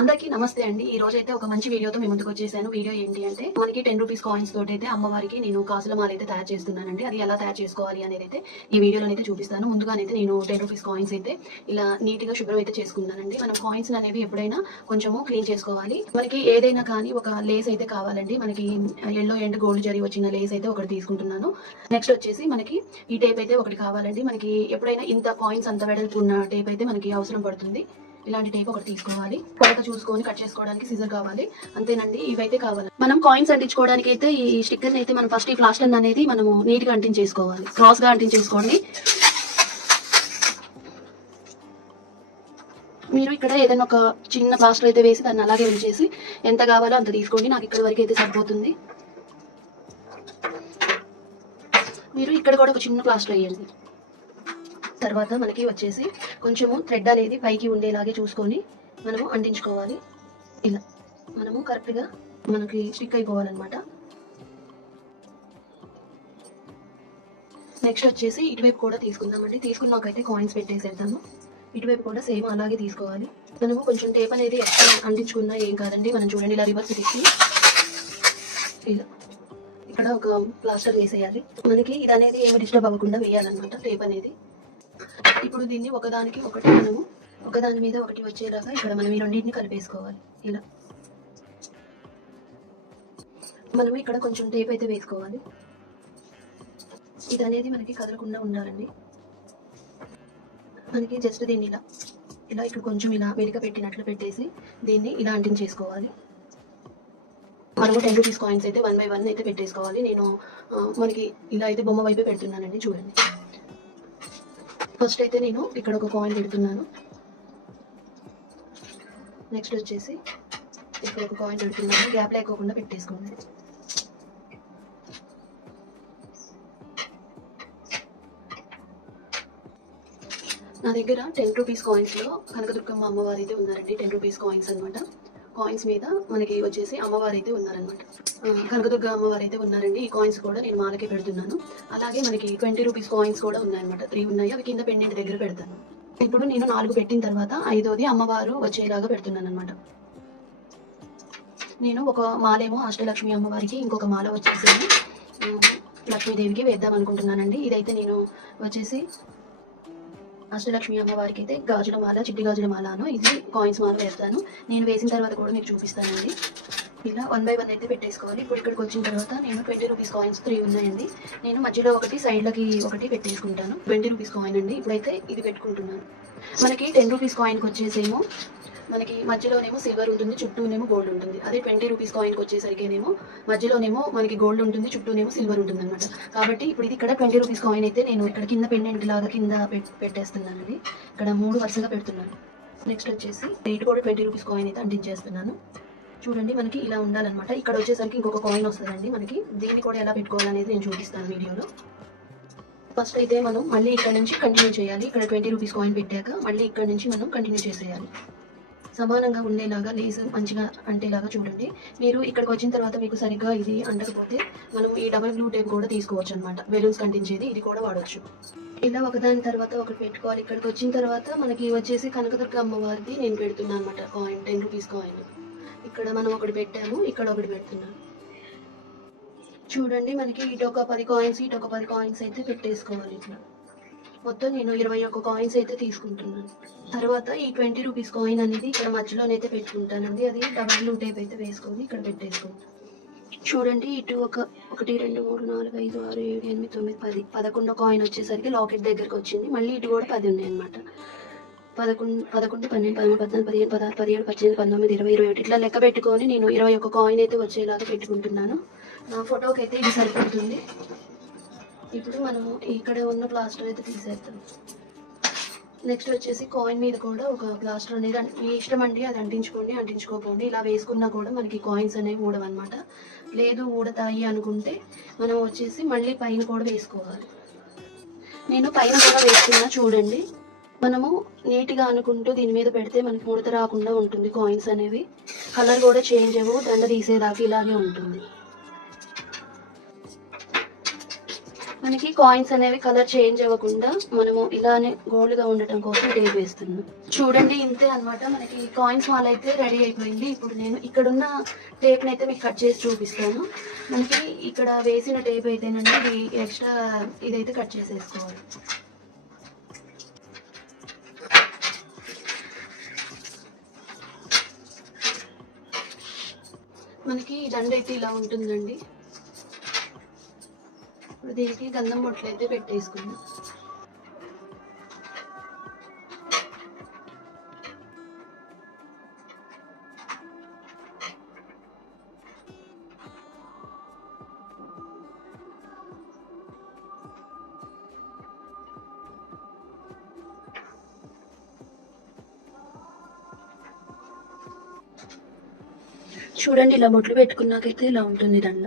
అందరికీ నమస్తే అండి. ఈ రోజు అయితే ఒక మంచి వీడియోతో మేము ముందుకు వచ్చేసాను. వీడియో ఏంటి అంటే మనకి టెన్ రూపీస్ కాయిన్స్ తోటి అయితే అమ్మవారికి నేను కాసుల మాల అయితే తయారు చేస్తున్నానండి. అది ఎలా తయారు చేసుకోవాలి అనేది అయితే ఈ వీడియోలో అయితే చూపిస్తాను. ముందుగానైతే నేను టెన్ రూపీస్ కాయిన్స్ అయితే ఇలా నీట్గా శుభ్రం అయితే చేసుకున్నానండి మనం కాయిన్స్ అనేవి ఎప్పుడైనా కొంచెము క్లీన్ చేసుకోవాలి. మనకి ఏదైనా కానీ ఒక లేస్ అయితే కావాలండి. మనకి ఎల్లో ఎండ్ గోల్డ్ జరి వచ్చిన లేస్ అయితే ఒకటి తీసుకుంటున్నాను. నెక్స్ట్ వచ్చేసి మనకి ఈ టేప్ అయితే ఒకటి కావాలండి. మనకి ఎప్పుడైనా ఇంత కాయిన్స్ అంత వెడల్పు ఉన్న టేప్ అయితే మనకి అవసరం పడుతుంది. ఇలాంటి టేప్ ఒకటి తీసుకోవాలి. కొలత చూసుకొని కట్ చేసుకోవడానికి సిజర్ కావాలి. అంతేనండి ఇవైతే కావాలి. మనం కాయిన్స్ అంటించుకోవడానికి అయితే ఈ స్టిక్కర్ అయితే మనం ఫస్ట్ ఈ ప్లాస్టర్ అనేది మనము నీట్గా అంటించేసుకోవాలి. క్రాస్గా అంటించేసుకోండి. మీరు ఇక్కడ ఏదైనా ఒక చిన్న ప్లాస్టర్ అయితే వేసి దాన్ని అలాగే ఉంచేసి ఎంత కావాలో అంత తీసుకోండి. నాకు ఇక్కడ వరకు అయితే సరిపోతుంది. మీరు ఇక్కడ కూడా ఒక చిన్న ప్లాస్టర్ వేయండి. తర్వాత మనకి వచ్చేసి కొంచెము థ్రెడ్ అనేది పైకి ఉండేలాగే చూసుకొని మనము అంటించుకోవాలి. ఇలా మనము కరెక్ట్గా మనకి స్టిక్ అయిపోవాలన్నమాట. నెక్స్ట్ వచ్చేసి ఇటువైపు కూడా తీసుకుందామండి. అయితే కాయిన్స్ పెట్టేసేద్దాము ఇటువైపు కూడా సేమ్ అలాగే తీసుకోవాలి. మనము కొంచెం టేప్ అనేది ఎక్కడ అంటించుకున్నా ఏం కాదండి. మనం చూడండి ఇలా రివర్స్ తీసి ఇలా ఇక్కడ ఒక ప్లాస్టర్ వేసేయాలి. మనకి ఇది అనేది ఏమి డిస్టర్బ్ అవ్వకుండా వేయాలన్నమాట టేప్ అనేది. ఇప్పుడు దీన్ని ఒకదానికి ఒకటి మనము ఒకదాని మీద ఒకటి వచ్చేలాగా ఇక్కడ మనం ఈ రెండింటిని కలిపేసుకోవాలి. ఇలా. మనం ఇక్కడ కొంచెం టేప్ అయితే వేసుకోవాలి. ఇది అనేది మనకి కదలకుండా ఉండాలండి. మనకి జస్ట్ దీన్ని ఇలా ఇలా ఇక్కడ కొంచెం ఇలా వెనుక పెట్టినట్లు పెట్టేసి దీన్ని ఇలా అంటించేసుకోవాలి మనము టెన్ రూపీస్ కాయిన్స్ అయితే వన్ బై వన్ అయితే పెట్టేసుకోవాలి. నేను మనకి ఇలా అయితే బొమ్మ వైపే పెడుతున్నానండి చూడండి. ఫస్ట్ అయితే నేను ఇక్కడ ఒక కాయిన్ పెడుతున్నాను. నెక్స్ట్ వచ్చేసి ఇక్కడ ఒక కాయిన్ పెడుతున్నాను. గ్యాప్ లేకోకుండా పెట్టేసుకోండి. నా దగ్గర టెన్ రూపీస్ కాయిన్స్లో కనకదుర్గమ్మ అమ్మవారు అయితే ఉన్నారండి. టెన్ రూపీస్ కాయిన్స్ అనమాట కాయిన్స్ మీద మనకి వచ్చేసి అమ్మవారు అయితే ఉన్నారనమాట కనకదుర్గ అమ్మవారు అయితే ఉన్నారండి. ఈ కాయిన్స్ కూడా నేను మాలకే పెడుతున్నాను. అలాగే మనకి ట్వంటీ రూపీస్ కాయిన్స్ కూడా ఉన్నాయన్నమాట. త్రీ ఉన్నాయి. అవి కింద పెండెంట్ దగ్గర పెడతాను. ఇప్పుడు నేను నాలుగు పెట్టిన తర్వాత ఐదోది అమ్మవారు వచ్చేలాగా పెడుతున్నాను అనమాట నేను ఒక మాలేమో అష్టలక్ష్మి అమ్మవారికి ఇంకొక మాల వచ్చేసి లక్ష్మీదేవికి వేద్దాం అనుకుంటున్నానండి. ఇదైతే నేను వచ్చేసి అష్టలక్ష్మి అమ్మవారికి అయితే గాజుల మాల చిట్టి గాజుల మాలను ఇది కాయిన్స్ మాల వేస్తాను. నేను వేసిన తర్వాత కూడా మీకు చూపిస్తానండి. ఇలా వన్ బై వన్ అయితే పెట్టేసుకోవాలి. ఇప్పుడు ఇక్కడికి వచ్చిన తర్వాత నేను ట్వంటీ రూపీస్ కాయిన్స్ త్రీ ఉన్నాయండి. నేను మధ్యలో ఒకటి సైడ్లకి ఒకటి పెట్టేసుకుంటాను. ట్వంటీ రూపీస్ కాయిన్ అండి. ఇప్పుడైతే ఇది పెట్టుకుంటున్నాను. మనకి టెన్ రూపీస్ కాయిన్కి వచ్చేసేమో మనకి మధ్యలోనేమో సిల్వర్ ఉంటుంది చుట్టూనేమో గోల్డ్ ఉంటుంది. అదే ట్వంటీ రూపీస్ కాయిన్కి వచ్చేసరికేనేమో మధ్యలోనేమో మనకి గోల్డ్ ఉంటుంది చుట్టూనేమో సిల్వర్ ఉంటుంది అనమాట కాబట్టి ఇప్పుడు ఇది ఇక్కడ ట్వంటీ రూపీస్ కాయిన్ అయితే నేను ఇక్కడ కింద పెండెంట్ లాగా కింద పెట్టేస్తున్నానండి. ఇక్కడ మూడు వరుసగా పెడుతున్నాను. నెక్స్ట్ వచ్చేసి రేట్ కూడా ట్వంటీ రూపీస్ కాయిన్ అయితే అంటించేస్తున్నాను. చూడండి మనకి ఇలా ఉండాలన్నమాట. ఇక్కడ వచ్చేసరికి ఇంకొక కాయిన్ వస్తుందండి మనకి. దీన్ని కూడా ఎలా పెట్టుకోవాలనేది నేను చూపిస్తాను వీడియోలో. ఫస్ట్ అయితే మనం మళ్ళీ ఇక్కడ నుంచి కంటిన్యూ చేయాలి. ఇక్కడ ట్వంటీ రూపీస్ కాయిన్ పెట్టాక మళ్ళీ ఇక్కడ నుంచి మనం కంటిన్యూ చేసేయాలి. సమానంగా ఉండేలాగా లేస్ మంచిగా అంటేలాగా చూడండి. మీరు ఇక్కడికి వచ్చిన తర్వాత మీకు సరిగ్గా ఇది అంటకపోతే మనం ఈ డబల్ బ్లూ టేప్ కూడా తీసుకోవచ్చు అనమాట బెలూన్స్ కంటించేది ఇది కూడా వాడవచ్చు ఇలా ఒకదాని తర్వాత ఒకటి పెట్టుకోవాలి. ఇక్కడికి వచ్చిన తర్వాత మనకి వచ్చేసి కనకదుర్గ అమ్మవారిది నేను పెడుతున్నాను అనమాట కాయిన్ టెన్ రూపీస్ కాయిన్ ఇక్కడ మనం ఒకటి పెట్టాము ఇక్కడ ఒకటి పెడుతున్నాను చూడండి మనకి ఇటు ఒక పది కాయిన్స్ ఇటు ఒక పది కాయిన్స్ అయితే పెట్టేసుకోవాలి ఇట్లా మొత్తం నేను ఇరవై ఒక్క కాయిన్స్ అయితే తీసుకుంటున్నాను. తర్వాత ఈ ట్వంటీ రూపీస్ కాయిన్ అనేది ఇక్కడ మధ్యలోనైతే పెట్టుకుంటానండి. అది డబల్ బ్లూ టేప్ అయితే వేసుకొని ఇక్కడ పెట్టేసుకోండి చూడండి ఇటు ఒక ఒకటి రెండు మూడు నాలుగు ఐదు ఆరు ఏడు ఎనిమిది తొమ్మిది పది పదకొండో కాయిన్ వచ్చేసరికి లాకెట్ దగ్గరకు వచ్చింది. మళ్ళీ ఇటు కూడా పది ఉన్నాయి అనమాట పదకొండు పదకొండు పన్నెండు పదమూడు పద్నాలుగు పదిహేను పదహారు పదిహేడు పద్దెనిమిది పంతొమ్మిది ఇరవై ఇరవై ఒకటి. ఇట్లా లెక్క పెట్టుకొని నేను ఇరవై ఒక కాయిన్ అయితే వచ్చేలాగా పెట్టుకుంటున్నాను. నా ఫోటోకి అయితే ఇది సరిపోతుంది. ఇప్పుడు మనం ఇక్కడ ఉన్న ప్లాస్టర్ అయితే తీసేద్దాం. నెక్స్ట్ వచ్చేసి కాయిన్ మీద కూడా ఒక ప్లాస్టర్ అనేది మీ ఇష్టం అండి అది అంటించుకోండి అంటించుకోకండి. ఇలా వేసుకున్నా కూడా మనకి కాయిన్స్ అనేవి ఊడవన్నమాట. లేదు ఊడతాయి అనుకుంటే మనం వచ్చేసి మళ్ళీ పైన కూడా వేసుకోవాలి. నేను పైన కూడా వేసుకున్నా చూడండి. మనము నీట్గా అనుకుంటూ దీని మీద పెడితే మనకి ముడత రాకుండా ఉంటుంది కాయిన్స్ అనేవి. కలర్ కూడా చేంజ్ అవ్వవు దండ తీసేదాకా ఇలాగే ఉంటుంది. మనకి కాయిన్స్ అనేవి కలర్ చేంజ్ అవ్వకుండా మనము ఇలానే గోల్డ్గా ఉండటం కోసం టేప్ వేస్తున్నాం. చూడండి ఇంతే అన్నమాట. మనకి కాయిన్స్ మాల్ అయితే రెడీ అయిపోయింది. ఇప్పుడు నేను ఇక్కడున్న టేప్ని అయితే మీకు కట్ చేసి చూపిస్తాను. మనకి ఇక్కడ వేసిన టేప్ అయితేనండి ఇది ఎక్స్ట్రా ఇదైతే కట్ చేసేసుకోవాలి. మనకి దండ అయితే ఇలా ఉంటుందండి. ఇప్పుడు దీనికి గంధం బొట్లు అయితే పెట్టేసుకుందాం. చూడండి ఇలా బొట్లు పెట్టుకున్నాకైతే ఇలా ఉంటుంది దండ